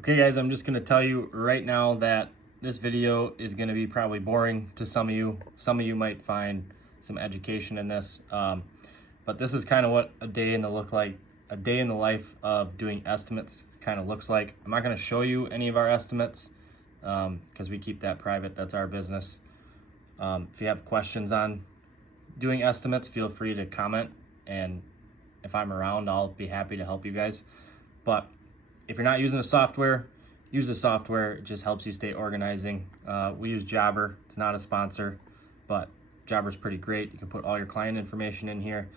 Okay guys, I'm just gonna tell you right now that this video is gonna be probably boring to some of you. Some of you might find some education in this, but this is kind of what a day in the life of doing estimates kind of looks like. I'm not gonna show you any of our estimates because we keep that private. That's our business. If you have questions on doing estimates, feel free to comment, and if I'm around, I'll be happy to help you guys. But if you're not using the software, use the software. It just helps you stay organizing. We use Jobber. It's not a sponsor, but Jobber's pretty great. You can put all your client information in here,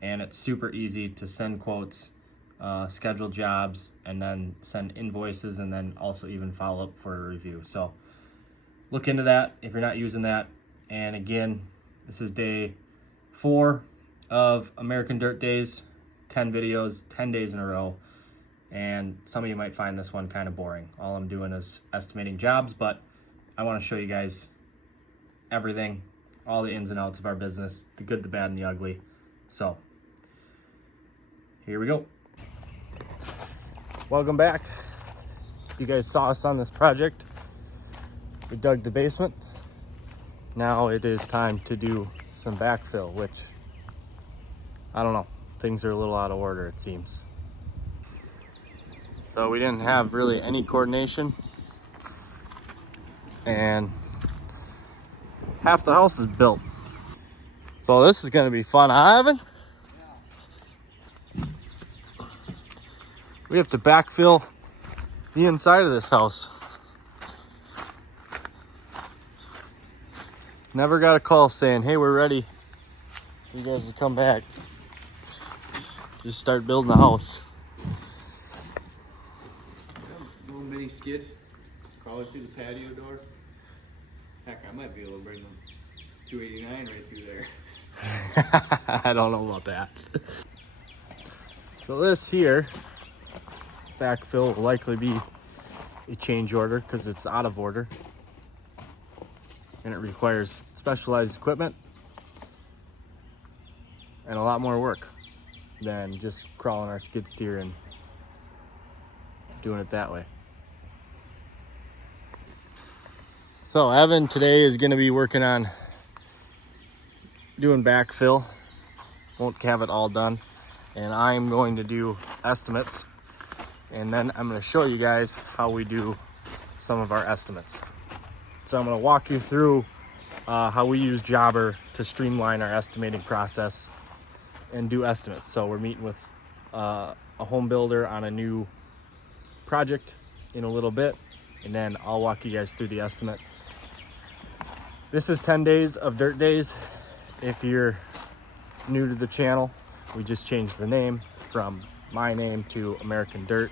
and it's super easy to send quotes, schedule jobs, and then send invoices, and then also even follow up for a review. So look into that if you're not using that. And again, this is day 4 of American Dirt Days, 10 videos, 10 days in a row. And some of you might find this one kind of boring. All I'm doing is estimating jobs, but I want to show you guys everything, all the ins and outs of our business, the good, the bad, and the ugly. So here we go. Welcome back. You guys saw us on this project. We dug the basement. Now it is time to do some backfill, which, I don't know, things are a little out of order, it seems. So we didn't have really any coordination, and half the house is built. So this is gonna be fun, huh, Evan? Yeah. We have to backfill the inside of this house. Never got a call saying, hey, we're ready. You guys will come back. Just start building the house. Mini skid, crawling through the patio door. Heck, I might be able to bring them 289 right through there. I don't know about that. So this here, backfill will likely be a change order because it's out of order. And it requires specialized equipment and a lot more work than just crawling our skid steer and doing it that way. So Evan today is going to be working on doing backfill. Won't have it all done. And I'm going to do estimates. And then I'm going to show you guys how we do some of our estimates. So I'm going to walk you through how we use Jobber to streamline our estimating process and do estimates. So we're meeting with a home builder on a new project in a little bit, and then I'll walk you guys through the estimate. This is 10 days of Dirt Days. If you're new to the channel, we just changed the name from my name to American Dirt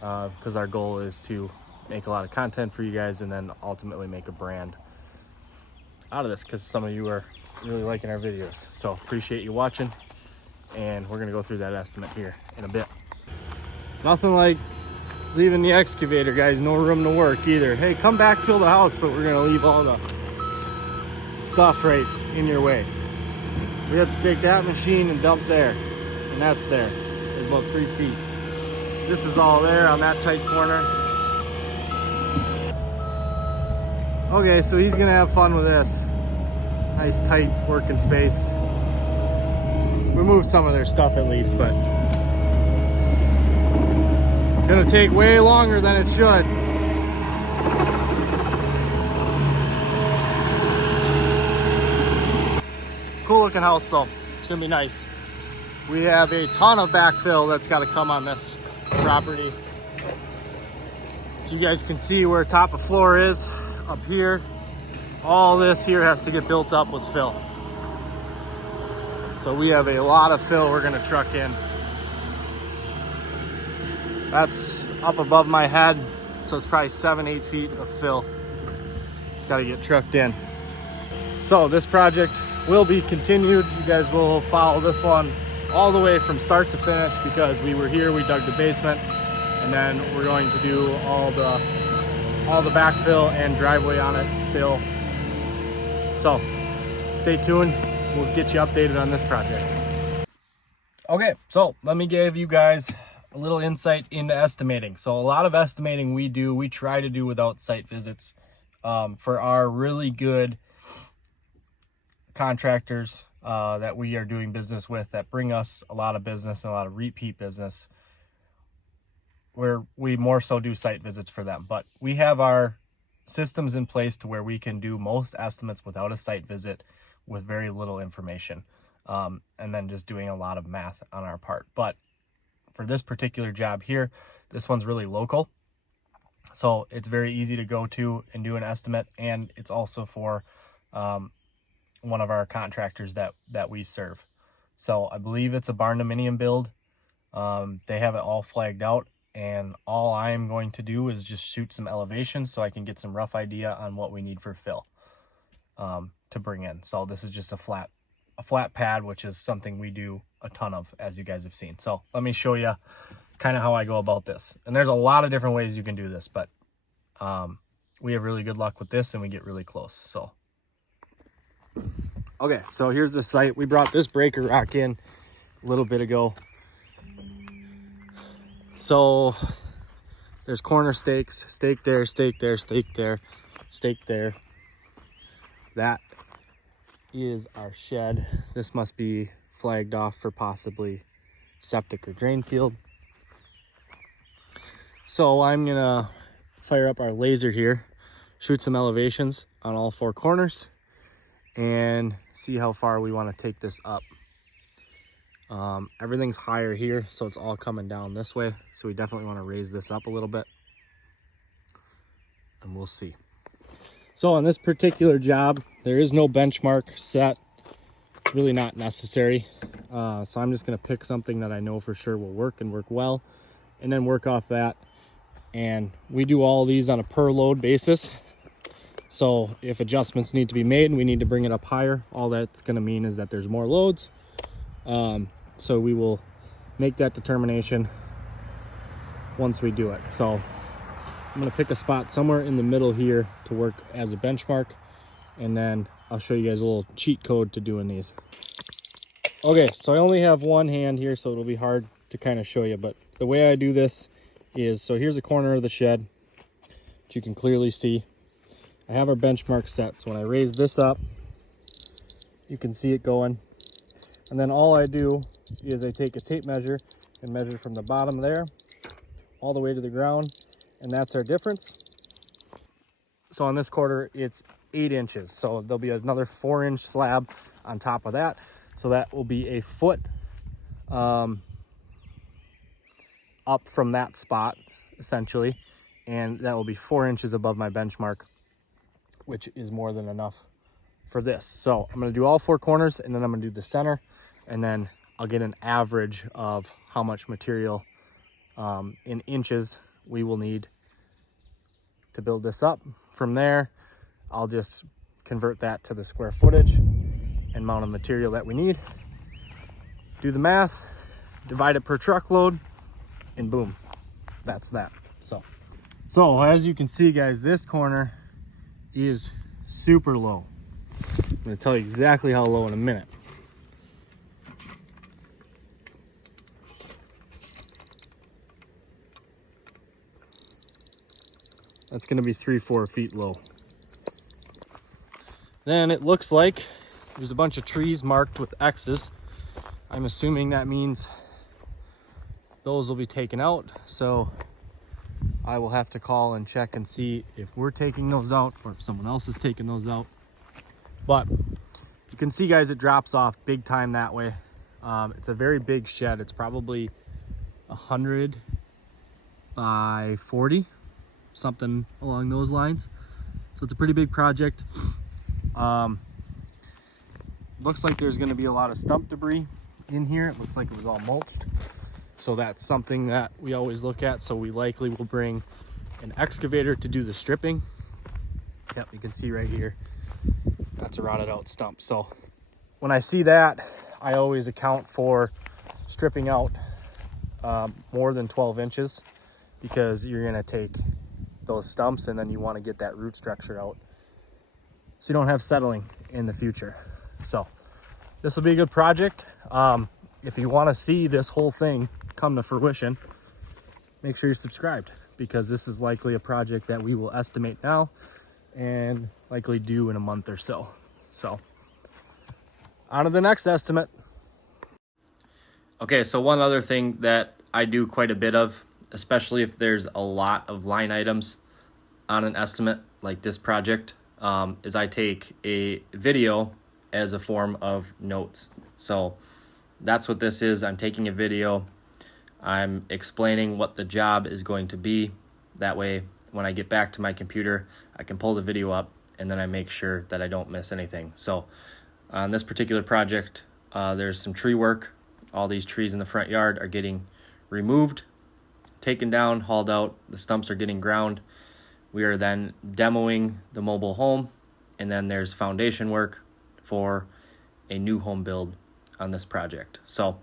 because our goal is to make a lot of content for you guys and then ultimately make a brand out of this because some of you are really liking our videos. So appreciate you watching, and we're gonna go through that estimate here in a bit. Nothing like leaving the excavator, guys. No room to work either. Hey, come backfill the house, but we're gonna leave all the stuff right in your way. We have to take that machine and dump there, and that's there. It's about 3 feet. This is all there on that tight corner. Okay, so he's gonna have fun with this. Nice tight working space. Remove some of their stuff at least, but gonna take way longer than it should. Cool looking house though. It's gonna be nice. We have a ton of backfill that's gotta come on this property. So you guys can see where top of floor is up here. All this here has to get built up with fill. So we have a lot of fill we're gonna truck in. That's up above my head, so it's probably 7-8 feet of fill. It's got to get trucked in. So this project will be continued. You guys will follow this one all the way from start to finish because we were here, we dug the basement, and then we're going to do all the backfill and driveway on it still. So stay tuned. We'll get you updated on this project. Okay, so let me give you guys a little insight into estimating. So a lot of estimating we try to do without site visits. For our really good contractors that we are doing business with that bring us a lot of business and a lot of repeat business, where we more so do site visits for them. But we have our systems in place to where we can do most estimates without a site visit with very little information, and then just doing a lot of math on our part. But for this particular job here, this one's really local, so it's very easy to go to and do an estimate, and it's also for one of our contractors that we serve. So I believe it's a barn dominium build. They have it all flagged out, and all I'm going to do is just shoot some elevations so I can get some rough idea on what we need for fill to bring in. So this is just a flat pad, which is something we do a ton of, as you guys have seen. So let me show you kind of how I go about this. And there's a lot of different ways you can do this, but we have really good luck with this and we get really close. So okay, so here's the site. We brought this breaker rock in a little bit ago. So there's corner stakes, stake there, stake there, stake there, stake there. That is our shed. This must be flagged off for possibly septic or drain field. So I'm gonna fire up our laser here, shoot some elevations on all four corners, and see how far we want to take this up. Everything's higher here, so it's all coming down this way. So we definitely want to raise this up a little bit, and we'll see. So on this particular job, there is no benchmark set. It's really not necessary. So I'm just going to pick something that I know for sure will work and work well, and then work off that. And we do all these on a per load basis. So if adjustments need to be made and we need to bring it up higher, all that's going to mean is that there's more loads. So we will make that determination once we do it. So I'm going to pick a spot somewhere in the middle here to work as a benchmark, and then I'll show you guys a little cheat code to doing these. Okay, so I only have one hand here, so it'll be hard to kind of show you, but the way I do this is, so here's a corner of the shed that you can clearly see. I have our benchmark set, so when I raise this up, you can see it going. And then all I do is I take a tape measure and measure from the bottom there all the way to the ground, and that's our difference. So on this quarter, it's 8 inches. So there'll be another 4-inch slab on top of that. So that will be a foot up from that spot, essentially. And that will be 4 inches above my benchmark, which is more than enough for this. So I'm gonna do all 4 corners, and then I'm gonna do the center, and then I'll get an average of how much material in inches we will need to build this up. From there, I'll just convert that to the square footage and amount of material that we need. Do the math, divide it per truckload, and boom, that's that. So as you can see, guys, this corner is super low. I'm gonna tell you exactly how low in a minute. That's gonna be 3-4 feet low. Then it looks like there's a bunch of trees marked with X's. I'm assuming that means those will be taken out. So I will have to call and check and see if we're taking those out or if someone else is taking those out. But you can see, guys, it drops off big time that way. It's a very big shed. It's probably 100 by 40, something along those lines. So it's a pretty big project. Looks like there's going to be a lot of stump debris in here. It looks like it was all mulched. So that's something that we always look at. So we likely will bring an excavator to do the stripping. Yep, you can see right here, that's a rotted out stump. So when I see that, I always account for stripping out more than 12 inches, because you're gonna take those stumps and then you wanna get that root structure out so you don't have settling in the future. So this will be a good project. If you wanna see this whole thing come to fruition, make sure you're subscribed, because this is likely a project that we will estimate now and likely do in a month or so. So on to the next estimate. Okay, so one other thing that I do quite a bit of, especially if there's a lot of line items on an estimate like this project, is I take a video as a form of notes. So that's what this is. I'm taking a video. I'm explaining what the job is going to be. That way, when I get back to my computer, I can pull the video up and then I make sure that I don't miss anything. So on this particular project, there's some tree work. All these trees in the front yard are getting removed, taken down, hauled out. The stumps are getting ground. We are then demoing the mobile home, and then there's foundation work for a new home build on this project. So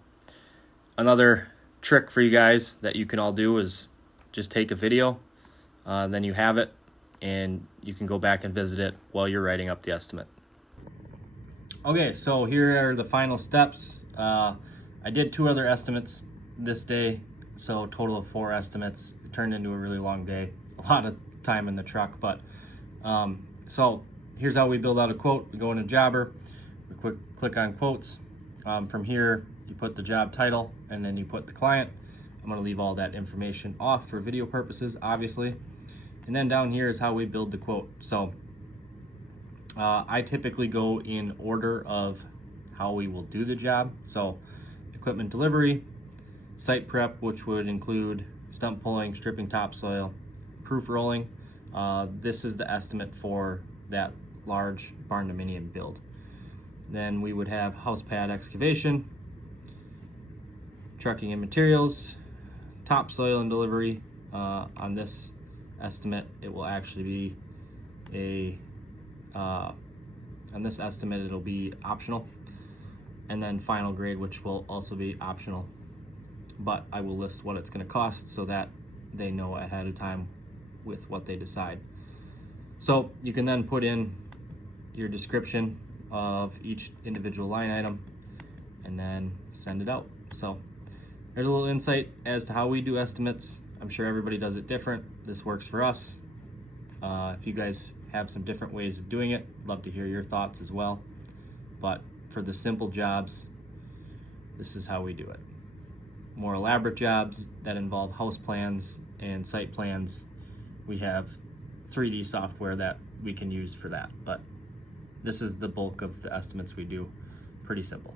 another trick for you guys that you can all do is just take a video, then you have it, and you can go back and visit it while you're writing up the estimate. Okay, so here are the final steps. I did 2 other estimates this day, so a total of 4 estimates. It turned into a really long day, a lot of time in the truck, but so here's how we build out a quote. We go into Jobber, we click on quotes. From here, you put the job title and then you put the client. I'm gonna leave all that information off for video purposes, obviously. And then down here is how we build the quote. So I typically go in order of how we will do the job. So equipment delivery, site prep, which would include stump pulling, stripping topsoil, proof rolling. This is the estimate for that large barn dominium build. Then we would have house pad excavation, trucking and materials, topsoil and delivery. On this estimate, it will actually be on this estimate, it'll be optional. And then final grade, which will also be optional. But I will list what it's gonna cost so that they know ahead of time with what they decide. So you can then put in your description of each individual line item and then send it out. So there's a little insight as to how we do estimates. I'm sure everybody does it different. This works for us. If you guys have some different ways of doing it, love to hear your thoughts as well. But for the simple jobs, this is how we do it. More elaborate jobs that involve house plans and site plans, we have 3D software that we can use for that. But this is the bulk of the estimates we do. Pretty simple.